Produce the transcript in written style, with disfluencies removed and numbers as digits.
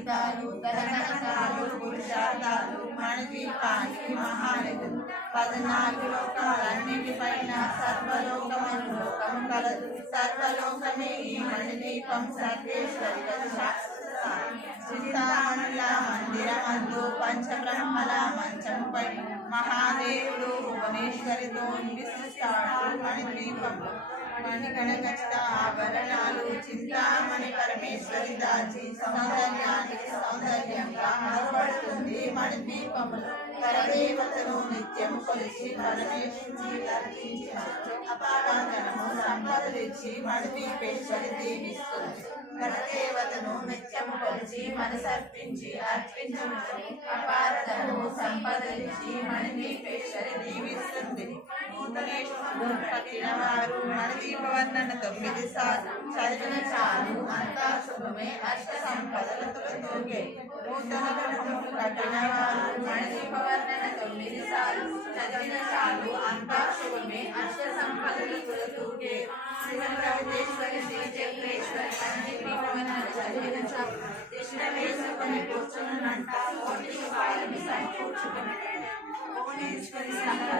ఫలితాలు తదనంతరాలు పురుషార్థాలు మణిదీపానికి మహానిధులు 14 లోకాలన్నిటిపైన సర్వలోకమను లోకము కలదు సర్వలోకమే ఈ మణిదీపం సర్వేశ్వరి చింతామణుల మందిరమందు పంచబ్రహ్మల మంచముపై మహాదేవుడు భువనేశ్వరితో నివసిస్తాడు మణిద్వీపంలో మణికణకచిత ఆభరణాలు చింతామణి పరమేశ్వరి దాచి సౌందర్యానికి సౌందర్యంగా మరపడుతుంది మణిద్వీపములో పరదేవతను నిత్యం కొలిచి పరమేశ్వరి అర్పించినట్లు అపారాధనము సంపదలిచ్చి మణిద్వీపేశ్వరి దీవిస్తుంది పరదేవతను నిత్యము కొలిచి మనసర్పించి అర్పించుటకు అపారధనము సంపదలిచ్చి మణిద్వీపేశ్వరి దీవిస్తుంది నూతనేశ్వరుడు పట్టిన వారు మణిదీప వర్ణన 9 సార్లు చదివిన చాలు అంతా శుభమే అష్ట సంపదలతో తోగే నూతన గృహము కట్టిన వారు మణిదీప వర్ణన 9 సార్లు చదివిన చాలు అంతా శుభమే అష్ట సంపదలతో తోగే శివరవిదేశ్వరి శ్రీ చక్రేశ్వరి మణిదీప వర్ణన చదివిన చాలు కృష్ణ వేసుకొని కూర్చున్నంట కోటి శుభాలను సమకూర్చుకుని భువనేశ్వరి